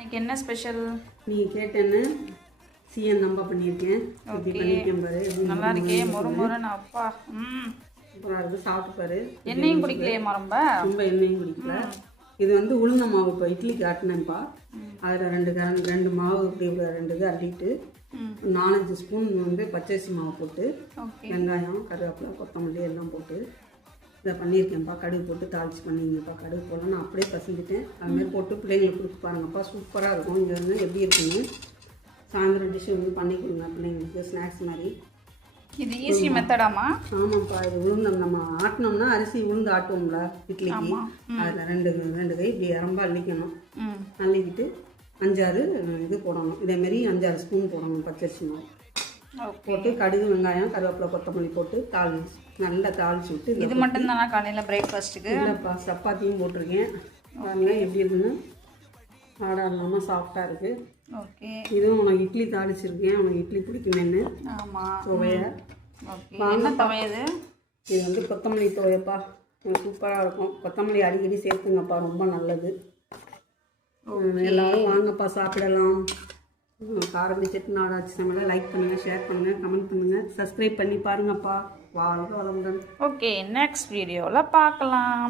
இன்னைக்கு என்ன ஸ்பெஷல்? நீ கேட்டேன்னு சிஎன் நம்ப பண்ணியிருக்கேன். இப்படி பண்ணியிருக்கேன் பாரு. நல்லா இருக்கே, மொறு மொறுன்னு. அப்பா சூப்பராக இருக்குது, சாப்பிட்டு பாரு. எண்ணெயும் குடிக்கலையே ரொம்ப எண்ணெயும் குடிக்கல. இது வந்து உளுந்த மாவு இப்போ இட்லிக்கு ஆட்டினேன்ப்பா. அதில் ரெண்டு மாவு இப்படி 2 இது அள்ளிட்டு 4-5 ஸ்பூன் வந்து பச்சரிசி மாவு போட்டு வெங்காயம் கருவேப்பிலை கொத்தமல்லி எல்லாம் போட்டு இதை பண்ணியிருக்கேன்ப்பா. கடுகு போட்டு தாளிச்சு பண்ணிங்கப்பா. கடுகு போடலாம், நான் அப்படியே பசங்கிட்டேன். அதுமாதிரி போட்டு பிள்ளைங்களுக்கு கொடுத்து பாருங்கப்பா, சூப்பராக இருக்கும். இங்கே வந்து எப்படி இருக்குன்னு சாயந்தரம் டிஷ்ஷு வந்து பண்ணி கொடுங்க பிள்ளைங்களுக்கு, ஸ்நாக்ஸ் மாதிரி. இது ஈஸி மெத்தடாமா? ஆமாப்பா. இது உளுந்தம் நம்ம ஆட்டினோம்னா அரிசி உளுந்து ஆட்டுவோம்ல இட்லிக்கு, அதில் 2 கை இப்படி இரம்ப அள்ளிக்கணும். அள்ளிக்கிட்டு 5-6 இது போடணும். இதேமாரி 5-6 ஸ்பூன் போடணும் பச்சரிசி மாவு போட்டு கடுகு வெங்காயம் கருவேப்பிலை கொத்தமல்லி போட்டு நல்லா தாளிச்சு விட்டு. இது மட்டும் தானா காலையில் பிரேக்ஃபாஸ்ட்டுக்கு? இல்லைப்பா, சப்பாத்தியும் போட்டிருக்கேன். பாருங்க எப்படி இருக்குன்னு. ஆடா இல்லாமல் சாஃப்டாக இருக்குது. ஓகே. இதுவும் உனக்கு இட்லி தாளிச்சிருக்கேன், உனக்கு இட்லி பிடிக்குமேன்னு. ஆமாம், துவையை என்ன துவையது? இது வந்து கொத்தமல்லி துவையப்பா, சூப்பராக இருக்கும். கொத்தமல்லி அடிக்கடி சேர்த்துங்கப்பா, ரொம்ப நல்லது. எல்லாரும் வாங்கப்பா சாப்பிடலாம். காரமணி செட்டு நாடாச்சு சமையலை லைக் பண்ணுங்கள், ஷேர் பண்ணுங்கள், கமெண்ட் பண்ணுங்கள், சப்ஸ்கிரைப் பண்ணி பாருங்கப்பா. வாழ்க வளமுடன். ஓகே, நெக்ஸ்ட் வீடியோவில் பார்க்கலாம்.